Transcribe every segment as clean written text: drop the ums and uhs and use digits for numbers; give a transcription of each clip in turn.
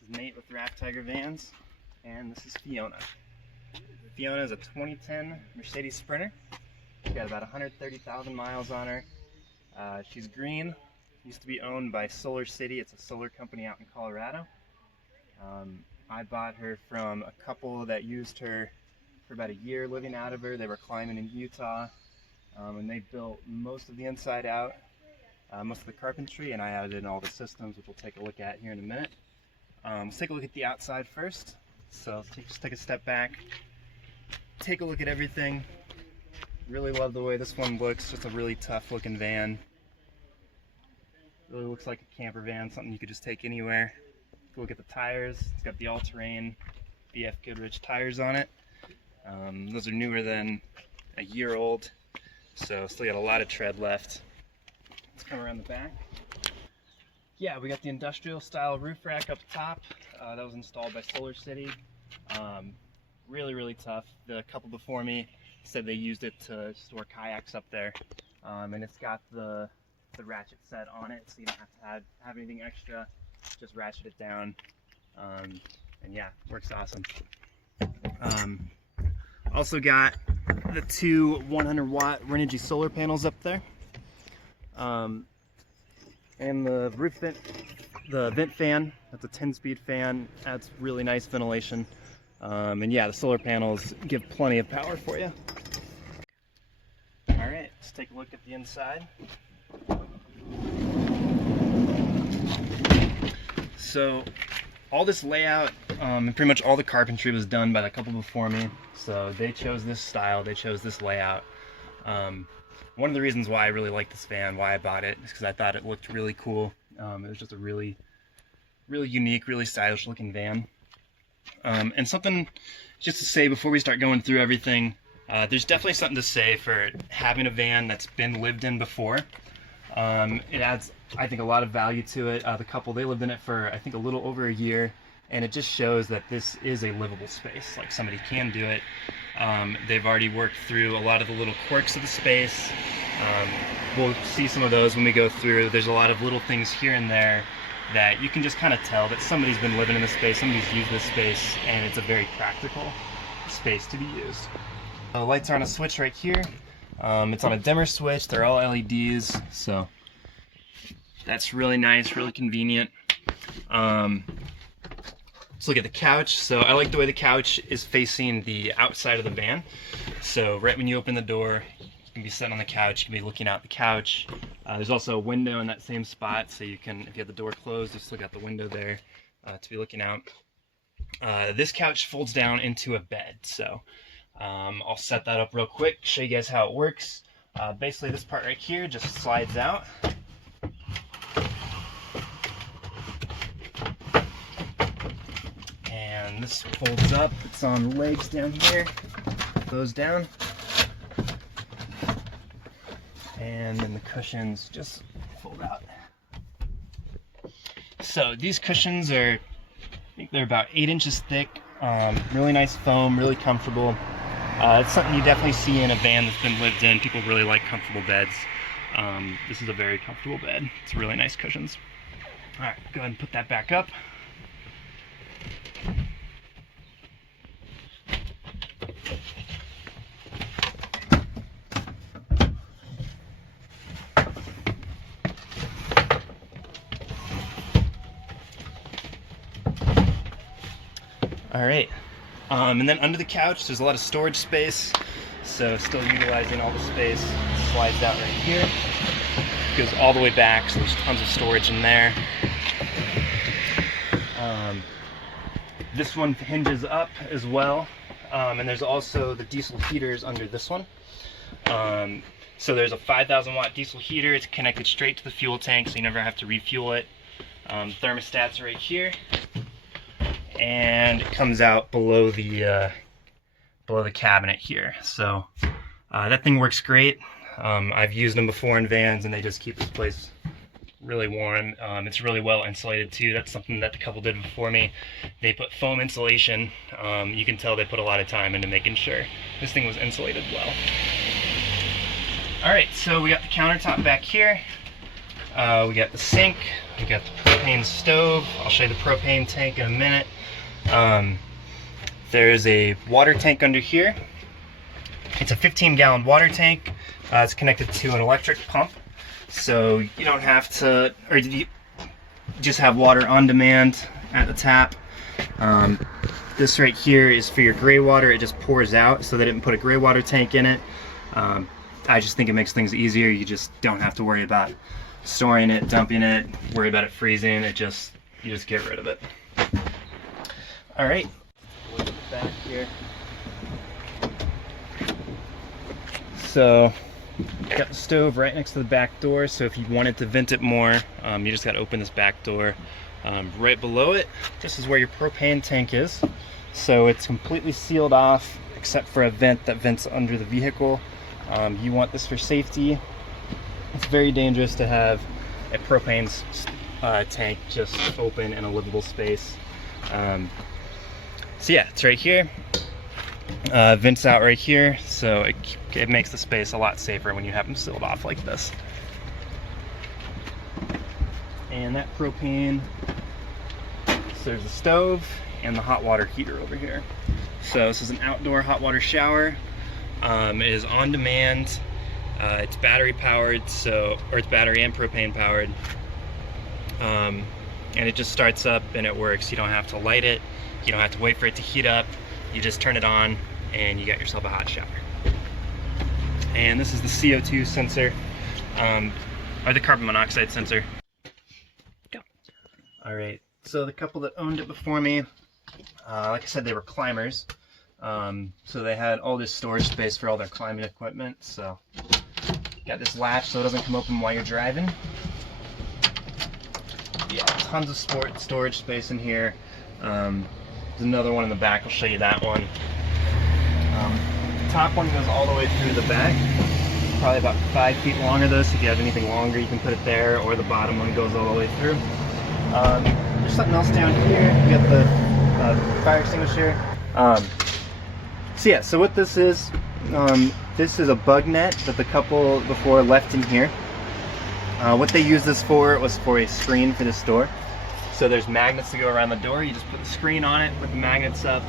This is Nate with Raft Tiger Vans, and this is Fiona. Fiona is a 2010 Mercedes Sprinter. She's got about 130,000 miles on her. She's green. Used to be owned by Solar City. It's a solar company out in Colorado. I bought her from a couple that used her for about a year living out of her. They were climbing in Utah, and they built most of the inside out, most of the carpentry, and I added in all the systems, which we'll take a look at here in a minute. Let's take a look at the outside first. So just take a step back, take a look at everything. Really love the way this one looks. Just a really tough looking van. Really looks like a camper van, something you could just take anywhere. Look at the tires. It's got the all-terrain BF Goodrich tires on it. Those are newer than a year old, so still got a lot of tread left. Let's come around the back. Yeah, we got the industrial style roof rack up top. That was installed by Solar City. Really tough. The couple before me said they used it to store kayaks up there, and it's got the ratchet set on it, so you don't have to have anything extra. Just ratchet it down, and yeah, works awesome. Also got the two 100-watt Renogy solar panels up there, and the roof vent, the vent fan. That's a 10-speed fan. Adds really nice ventilation, and yeah, the solar panels give plenty of power for you. All right, let's take a look at the inside. So all this layout and pretty much all the carpentry was done by the couple before me. So they chose this style, they chose this layout. One of the reasons why I really like this van, why I bought it, is because I thought it looked really cool. It was just a really unique, really stylish looking van. And something just to say before we start going through everything, there's definitely something to say for having a van that's been lived in before. It adds, I think, a lot of value to it. The couple, they lived in it for, I think, a little over a year, and it just shows that this is a livable space. Like, somebody can do it. They've already worked through a lot of the little quirks of the space. We'll see some of those when we go through. There's a lot of little things here and there that you can just kind of tell that somebody's been living in this space, somebody's used this space, and it's a very practical space to be used. The lights are on a switch right here. It's on a dimmer switch. They're all LEDs, so that's really nice, really convenient. Let's look at the couch. So I like the way the couch is facing the outside of the van. So right when you open the door, you can be sitting on the couch, you can be looking out the couch. There's also a window in that same spot, so you can, if you have the door closed, just look out the window there to be looking out. This couch folds down into a bed, so I'll set that up real quick, show you guys how it works. Basically this part right here just slides out. And this folds up, it's on legs down here, goes down. And then the cushions just fold out. So these cushions are, I think they're about 8 inches thick, really nice foam, really comfortable. It's something you definitely see in a van that's been lived in. People really like comfortable beds. This is a very comfortable bed. It's really nice cushions. All right, go ahead and put that back up. All right. And then under the couch, there's a lot of storage space, so still utilizing all the space. It slides out right here, goes all the way back, so there's tons of storage in there. This one hinges up as well, and there's also the diesel heaters under this one. So there's a 5,000 watt diesel heater. It's connected straight to the fuel tank, so you never have to refuel it. Thermostats are right here. And it comes out below the cabinet here. So that thing works great. I've used them before in vans, and they just keep this place really warm. It's really well insulated too. That's something that the couple did before me. They put foam insulation. You can tell they put a lot of time into making sure this thing was insulated well. All right, so we got the countertop back here. We got the sink, we got the propane stove. I'll show you the propane tank in a minute. There's a water tank under here. It's a 15-gallon water tank. It's connected to an electric pump, so you don't have to, or you just have water on demand at the tap. This right here is for your gray water. It just pours out, so they didn't put a gray water tank in it. I just think it makes things easier. You just don't have to worry about storing it, dumping it, worry about it freezing. You just get rid of it. All right, look at the back here. So got the stove right next to the back door, so if you wanted to vent it more, you just got to open this back door. Right below it, this is where your propane tank is. So it's completely sealed off except for a vent that vents under the vehicle. You want this for safety. It's very dangerous to have a propane tank just open in a livable space. So yeah, it's right here. Vents out right here, so it makes the space a lot safer when you have them sealed off like this. And that propane, so there's the stove and the hot water heater over here. So this is an outdoor hot water shower. It is on demand. It's battery powered, or it's battery and propane powered. And it just starts up and it works. You don't have to light it. You don't have to wait for it to heat up. You just turn it on and you got yourself a hot shower. And this is the CO2 sensor, or the carbon monoxide sensor. Go. All right, so the couple that owned it before me, like I said, they were climbers. So they had all this storage space for all their climbing equipment. So got this latch so it doesn't come open while you're driving. Yeah, tons of storage space in here. There's another one in the back. I'll show you that one. The top one goes all the way through the back. It's probably about 5 feet longer though, so if you have anything longer you can put it there, or the bottom one goes all the way through. There's something else down here. You got the fire extinguisher. So yeah, so what this is a bug net that the couple before left in here. What they used this for was for a screen for this door. So there's magnets to go around the door. You just put the screen on it, put the magnets up,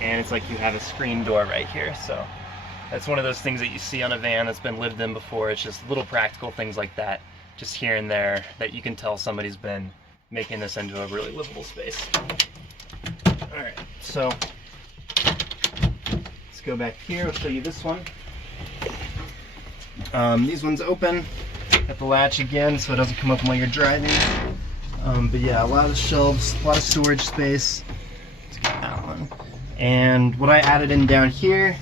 and it's like you have a screen door right here. So that's one of those things that you see on a van that's been lived in before. It's just little practical things like that, just here and there, that you can tell somebody's been making this into a really livable space. All right, so let's go back here. I'll show you this one. These ones open. Got the latch again so it doesn't come open while you're driving. But yeah, a lot of shelves, a lot of storage space. Let's get that one. And what I added in down here,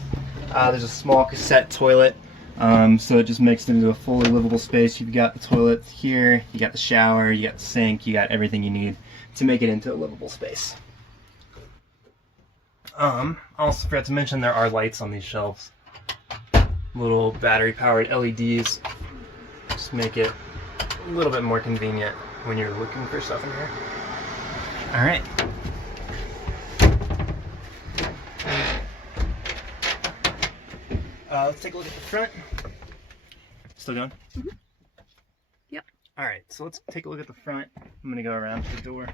there's a small cassette toilet. So it just makes it into a fully livable space. You've got the toilet here, you got the shower, you got the sink, you got everything you need to make it into a livable space. Also forgot to mention there are lights on these shelves. Little battery powered LEDs. Just make it a little bit more convenient when you're looking for stuff in here. All right. Let's take a look at the front. Still going? Mm-hmm. Yep. All right, so let's take a look at the front. I'm gonna go around to the door.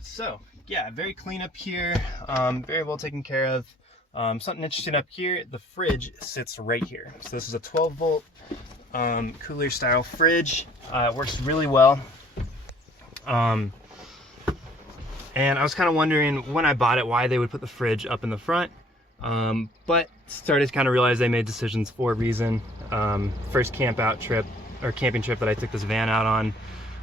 So, yeah, very clean up here, very well taken care of. Something interesting up here, the fridge sits right here. So this is a 12-volt cooler style fridge. It works really well. And I was kind of wondering when I bought it why they would put the fridge up in the front, but started to kind of realize they made decisions for a reason. First camping trip that I took this van out on,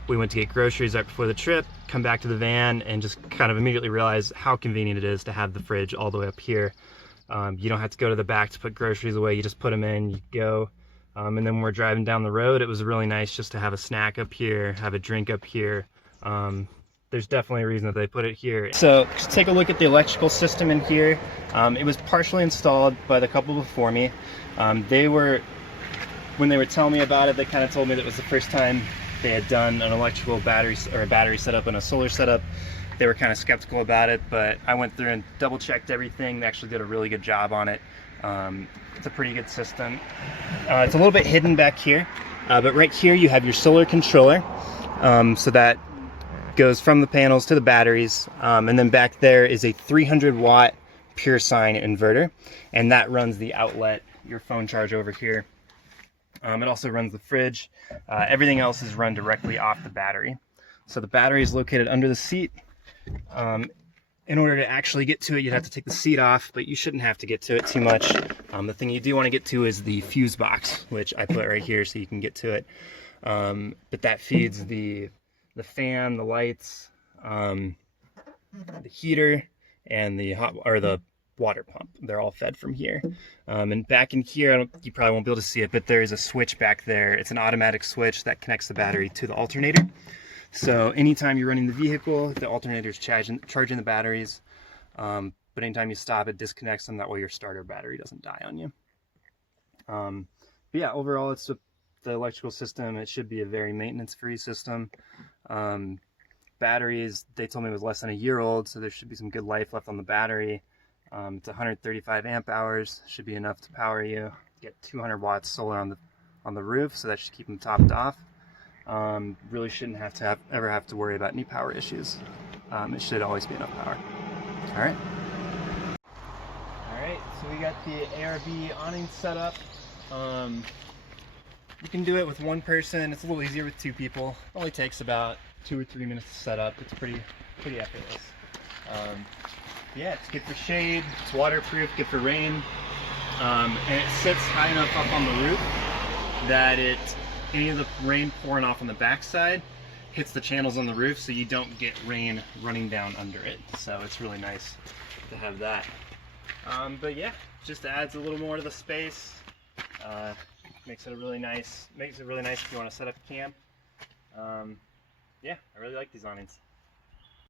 we went to get groceries right before the trip, come back to the van, and just kind of immediately realized how convenient it is to have the fridge all the way up here. You don't have to go to the back to put groceries away, you just put them in, you go. And then when we're driving down the road, it was really nice just to have a snack up here, have a drink up here. There's definitely a reason that they put it here. So just take a look at the electrical system in here. It was partially installed by the couple before me. When they were telling me about it, they kind of told me that it was the first time they had done an electrical battery or a battery setup and a solar setup. they were kind of skeptical about it, but I went through and double checked everything. They actually did a really good job on it. It's a pretty good system. It's a little bit hidden back here, but right here you have your solar controller. So that goes from the panels to the batteries, and then back there is a 300 watt pure sine inverter, and that runs the outlet, your phone charge over here. It also runs the fridge. Everything else is run directly off the battery. So the battery is located under the seat. In order to actually get to it, you'd have to take the seat off, but you shouldn't have to get to it too much. The thing you do want to get to is the fuse box, which I put right here so you can get to it. But that feeds the fan, the lights, the heater, and the water pump. They're all fed from here. And back in here, you probably won't be able to see it, but there is a switch back there. It's an automatic switch that connects the battery to the alternator. So anytime you're running the vehicle, the alternator is charging the batteries. But anytime you stop, it disconnects them. That way your starter battery doesn't die on you. But yeah, overall, it's the electrical system. It should be a very maintenance-free system. Batteries, they told me, was less than a year old, so there should be some good life left on the battery. It's 135 amp hours, should be enough to power you. Get 200 watts solar on the roof, so that should keep them topped off. Really shouldn't ever have to worry about any power issues. It should always be enough power. All right. All right, so we got the ARB awning set up. You can do it with one person. It's a little easier with two people. It only takes about 2 or 3 minutes to set up. It's pretty effortless. Yeah, it's good for shade. It's waterproof, good for rain, and it sits high enough up on the roof that any of the rain pouring off on the backside hits the channels on the roof, so you don't get rain running down under it. So it's really nice to have that. But yeah, just adds a little more to the space. Makes it really nice if you want to set up camp. Yeah, I really like these awnings.